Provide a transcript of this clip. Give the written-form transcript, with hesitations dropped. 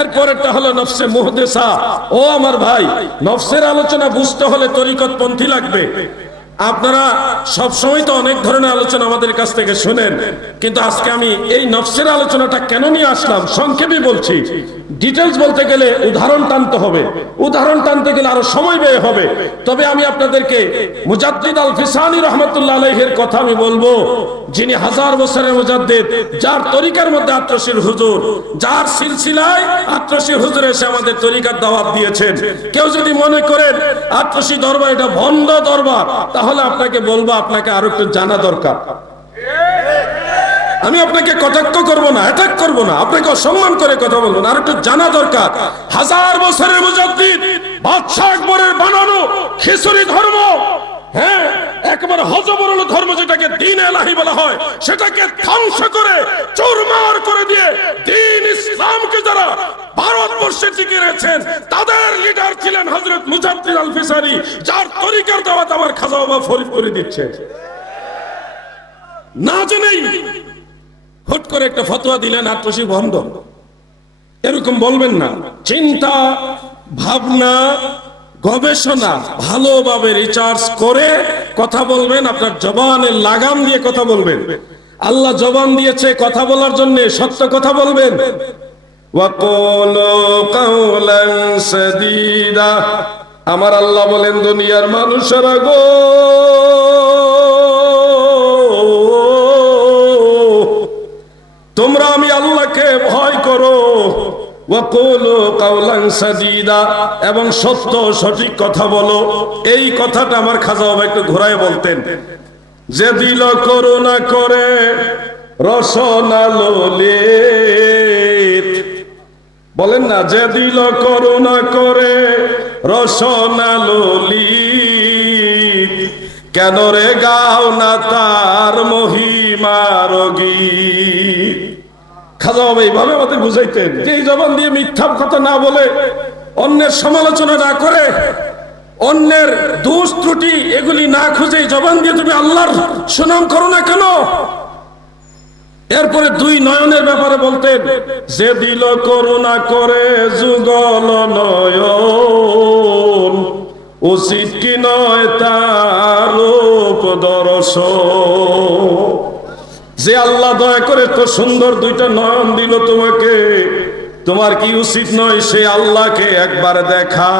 এরপরেরটা হলো নফসে মুহদেসা। ও আমার ভাই, নফসের আলোচনা বুঝতে হলে তরিকত পন্থী লাগবে। আপনারা সব সময় তো অনেক ধরনের আলোচনা আমাদের কাছ থেকে শুনেন, কিন্তু আজকে আমি এই নফসের আলোচনাটা কেন নিয়ে আসলাম সংক্ষেপে বলছি। ডিটেলস বলতে গেলে উদাহরণ টানতে হবে, উদাহরণ টানতে গেলে আরো সময় ব্যয় হবে। তবে আমি আপনাদেরকে মুজাদ্দিদ আল ফিসানি রহমতুল্লাহ আলাইহির কথা আমি বলবো, যিনি 1000 বছরের মুজাদ্দিদ, যার তরিকার মধ্যে আত্রশীর হুজুর, যার সিলসিলায় আত্রশীর হুজুর এসে আমাদের তরিকার দাওয়াত দিয়েছেন। কেউ যদি মনে করেন আত্রশী দরবার এটা ভণ্ড দরবার, তাহলে আপনাকে বলবো আপনাকে আরো একটু জানা দরকার। আমি আপনাকে কটাক্ষ করব না, অ্যাটাক করব না, আপনাকে অসম্মান করে কথা বলবো না, আর একটু জানা দরকার। 1000 বছরের মুজাদ্দিদ, বাদশাহ আকবরের বানানো খিচুড়ি ধর্ম, হ্যাঁ একবার হযবরল ধর্ম যেটাকে দ্বীন ইলাহি বলা হয়, সেটাকে ধ্বংস করে চুরমার করে দিয়ে দ্বীন ইসলামকে যারা ভারতবর্ষে টিকে রেখেছেন, তাদের লিডার ছিলেন হযরত মুজাদ্দিদ আল ফিসানি, যার তরিকার দাওয়াত আমার খাজা বাবা ফরিদ করে দিচ্ছে। না জেনেই হুট করে একটা ফতোয়া দিলেন আত্রশী ভণ্ড, এরকম বলবেন না। চিন্তা ভাবনা গবেষণা ভালোভাবে রিসার্চ করে কথা বলবেন, আপনার জবানের লাগাম দিয়ে কথা বলবেন। আল্লাহ জবান দিয়েছে কথা বলার জন্য, সত্য কথা বলবেন। ওয়াকুলু কাওলান সাদীদা, আমার আল্লাহ বলেন দুনিয়ার মানুষেরা গো, তোমরা আমি আল্লাহকে ভয় করো। ওয়াকুলু কাওলান সাদীদা, এবং সত্য সঠিক কথা বলো। এই কথাটা আমার খাজা বাবা একটু ঘোরায় বলতেন, যে দিল করুণা করে রসনা ললিত, বলেন না, যে দিল করুণা করে রসনা ললিত, কেন রে গাও না তার মহিমার গীত। খাজা বাবা এইভাবে আমাদের বুঝাইতেন যে এই জবান দিয়ে মিথ্যা কথা না বলে, অন্যের সমালোচনা না করে, অন্যের দোষ ত্রুটি এগুলি না খুঁজে জবান দিয়ে তুমি আল্লাহর সুনাম করো না কেন। এরপরে দুই নয়নের ব্যাপারে বলতেন, যে দিল করুণা করে যুগল নয়ন, উচিত কি নয় তার রূপ দর্শন। যে আল্লাহ দয়া করে তো সুন্দর দুইটা নয়ন দিল তোমাকে, তোমার কি উচিত নয় সে আল্লাহকে একবার দেখা?